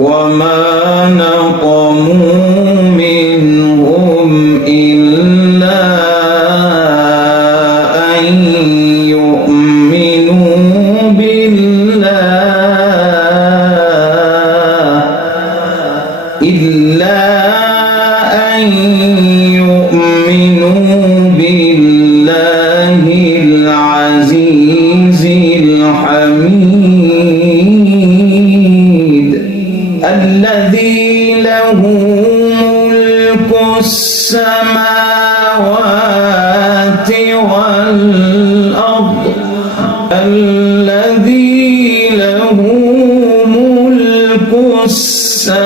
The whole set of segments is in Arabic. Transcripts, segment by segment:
وما نقموا منهم إلا أن يؤمنوا بالله العزيز الحميد الذي له ملك السماوات والأرض الذي له ملك السماوات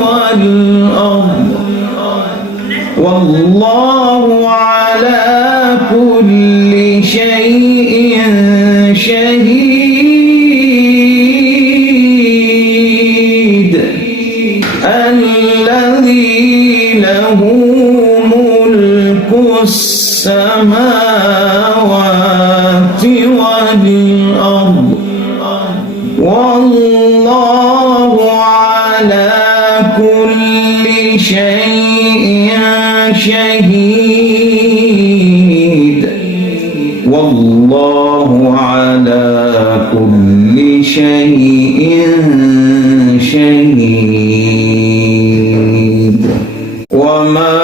والأرض والله على كل شيء شهيد الذي له ملك السماوات والأرض والله على كل شيء شهيد والله على كل شيء شهيد وما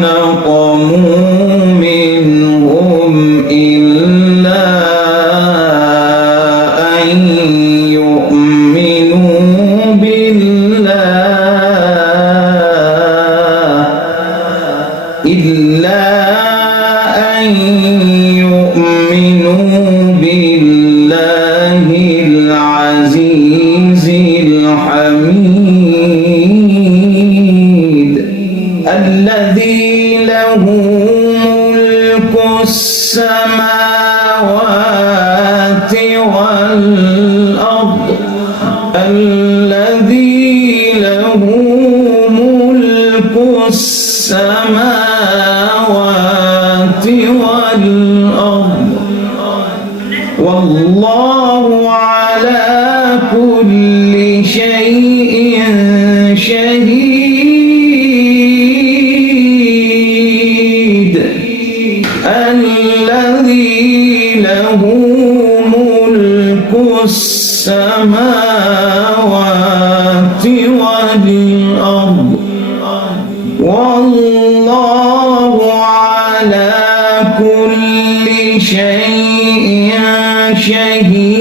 نقموا منهم إلا أن يؤمنوا بالله العزيز الحميد الذي له ملك السماوات والأرض الذي له ملك السماوات والأرض والله على كل شيء شهيد الذي له ملك السماوات والأرض والله على كل شيء شهيد